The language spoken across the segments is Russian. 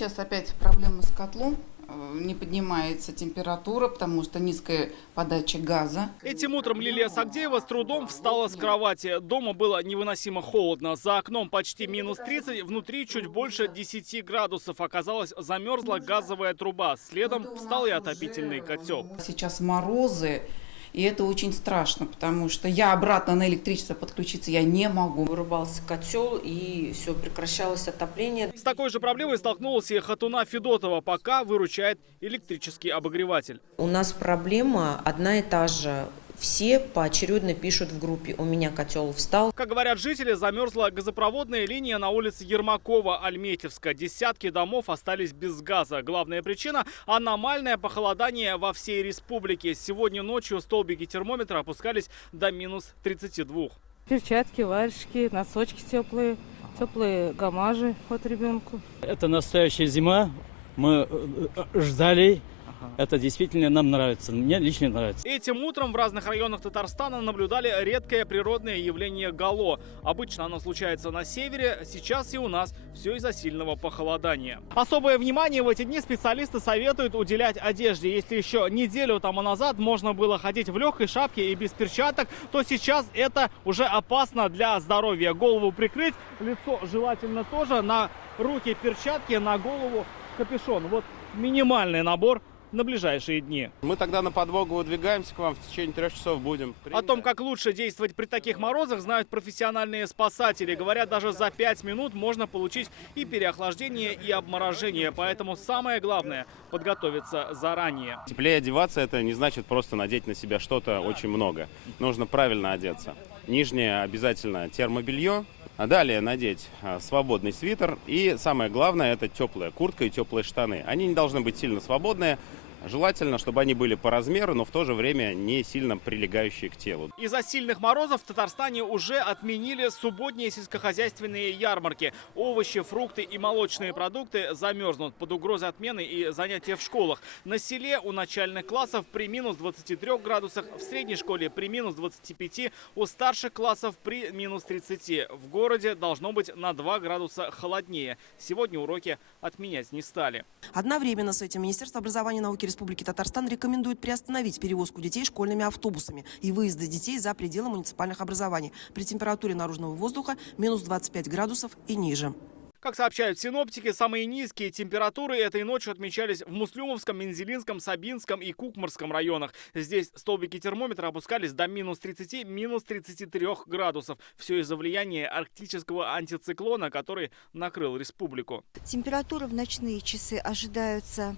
Сейчас опять проблема с котлом. Не поднимается температура, потому что низкая подача газа. Этим утром Лилия Сагдеева с трудом встала с кровати. Дома было невыносимо холодно. За окном почти минус 30, внутри чуть больше 10 градусов. Оказалось, замерзла газовая труба. Следом встал и отопительный котел. Сейчас морозы, и это очень страшно, потому что я обратно на электричество подключиться я не могу. Вырубался котел, и все, прекращалось отопление. С такой же проблемой столкнулась и Хатуна Федотова. Пока выручает электрический обогреватель. У нас проблема одна и та же. Все поочередно пишут в группе: у меня котел встал. Как говорят жители, замерзла газопроводная линия на улице Ермакова-Альметьевска. Десятки домов остались без газа. Главная причина – аномальное похолодание во всей республике. Сегодня ночью столбики термометра опускались до минус 32. Перчатки, варежки, носочки теплые, теплые гамажи от ребенку. Это настоящая зима. Мы ждали. Это действительно нам нравится. Мне лично нравится. Этим утром в разных районах Татарстана наблюдали редкое природное явление гало. Обычно оно случается на севере, сейчас и у нас. Все из-за сильного похолодания. Особое внимание в эти дни специалисты советуют уделять одежде. Если еще неделю тому назад можно было ходить в легкой шапке и без перчаток, то сейчас это уже опасно для здоровья. Голову прикрыть, лицо желательно тоже, на руки перчатки, на голову капюшон. Вот минимальный набор на ближайшие дни. Мы тогда на подмогу выдвигаемся к вам, в течение 3 часов будем. О том, как лучше действовать при таких морозах, знают профессиональные спасатели. Говорят, даже за 5 минут можно получить и переохлаждение, и обморожение. Поэтому самое главное – подготовиться заранее. Теплее одеваться – это не значит просто надеть на себя что-то очень много. Нужно правильно одеться. Нижнее обязательно термобелье. А далее надеть свободный свитер. И самое главное – это теплая куртка и теплые штаны. Они не должны быть сильно свободные. Желательно, чтобы они были по размеру, но в то же время не сильно прилегающие к телу. Из-за сильных морозов в Татарстане уже отменили субботние сельскохозяйственные ярмарки. Овощи, фрукты и молочные продукты замерзнут под угрозой отмены и занятия в школах. На селе у начальных классов при минус 23 градусах, в средней школе при минус 25, у старших классов при минус 30. В городе должно быть на 2 градуса холоднее. Сегодня уроки отменять не стали. Одновременно с этим Министерство образования и науки Республики Татарстан рекомендует приостановить перевозку детей школьными автобусами и выезды детей за пределы муниципальных образований при температуре наружного воздуха минус 25 градусов и ниже. Как сообщают синоптики, самые низкие температуры этой ночью отмечались в Муслюмовском, Мензелинском, Сабинском и Кукмарском районах. Здесь столбики термометра опускались до минус 30, минус 33 градусов. Все из-за влияния арктического антициклона, который накрыл республику. Температура в ночные часы ожидаются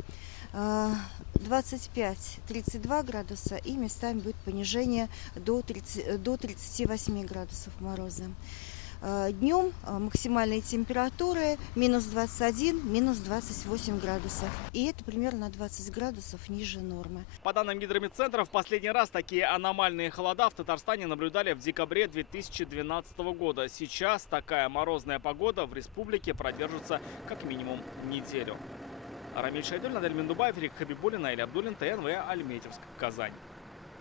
25-32 градуса, и местами будет понижение до 38 градусов мороза. Днем максимальные температуры минус 21, минус 28 градусов. И это примерно на 20 градусов ниже нормы. По данным гидрометцентра, в последний раз такие аномальные холода в Татарстане наблюдали в декабре 2012 года. Сейчас такая морозная погода в республике продержится как минимум неделю. Рамиль Шайдуль, Надель Мендубаев, Рик Хабибулин, Наиль Абдулин, ТНВ, Альметьевск, Казань.